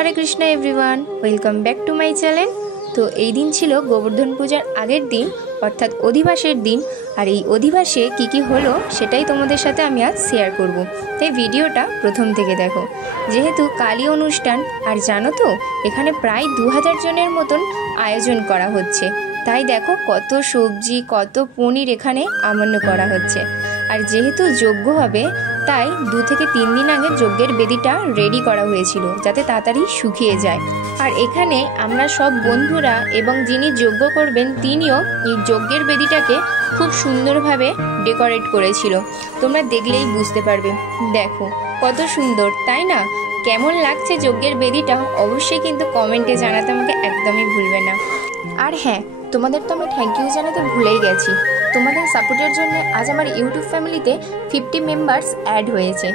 Hare Krishna everyone, welcome back to my channel. तो এই দিন ছিল গোবর্ধন পূজার আগের দিন অর্থাৎ অধিবাসের দিন। আর এই অধিবাসে কি কি হলো সেটাই তোমাদের সাথে আমি আজ শেয়ার করব। তাই ভিডিওটা প্রথম থেকে দেখো। যেহেতু কালী অনুষ্ঠান আর জানো তো এখানে প্রায় 2000 জনের মতন আয়োজন করা হচ্ছে। তাই দেখো কত সবজি কত পনির এখানে আমন্ত্রণ করা হচ্ছে। আর যেহেতু যজ্ঞ হবে তাই 2 থেকে 3 দিন আগে যজ্ঞের বেদিটা রেডি করা হয়েছিল যাতে তাড়াতাড়ি শুকিয়ে যায়। আর এখানে আমরা সব বন্ধুরা এবং যিনি যজ্ঞ করবেন তিনিও এই যজ্ঞের বেদিটাকে খুব সুন্দরভাবে ডেকোরেট করেছিল। তোমরা দেখলেই বুঝতে পারবে। দেখো কত সুন্দর, তাই না? কেমন লাগছে যজ্ঞের বেদিটা অবশ্যই কিন্তু কমেন্টে জানাতে আমাকে একদমই ভুলবে না। আর হ্যাঁ, তোমাদের তো আমি থ্যাংক ইউ জানাতে ভুলেই গেছি। তোমাদের সাপোর্টের জন্য আজ আমার ইউটিউব ফ্যামিলিতে 50 মেম্বার্স অ্যাড হয়েছে,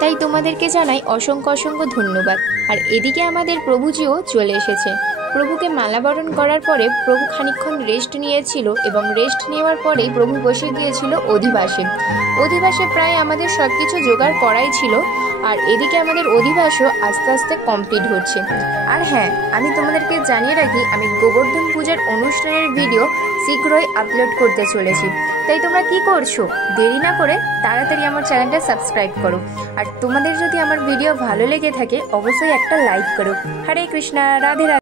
তাই তোমাদেরকে জানাই অসংখ্য অসংখ্য ধন্যবাদ। আর এদিকে আমাদের প্রভুজিও চলে এসেছে। প্রভুকে মালাবরণ করার পরে প্রভু খানিকক্ষণ রেস্ট নিয়েছিল এবং রেস্ট নেওয়ার পরেই প্রভু বসে গিয়েছিল অধিবাসে। অধিবাসে প্রায় আমাদের সব কিছু জোগাড় করাই ছিল। আর এদিকে আমাদের অধিবাসও আস্তে আস্তে কমপ্লিট হচ্ছে। আর হ্যাঁ, আমি তোমাদেরকে জানিয়ে রাখি আমি গোবর্ধন পূজার অনুষ্ঠানের ভিডিও শীঘ্রই আপলোড করতে চলেছি। তাই তোমরা কি করছো? দেরি না করে তাড়াতাড়ি আমার চ্যানেলটা সাবস্ক্রাইব করো। আর তোমাদের যদি আমার ভিডিও ভালো লেগে থাকে অবশ্যই একটা লাইক করো। হরে কৃষ্ণা, রাধে রাধে।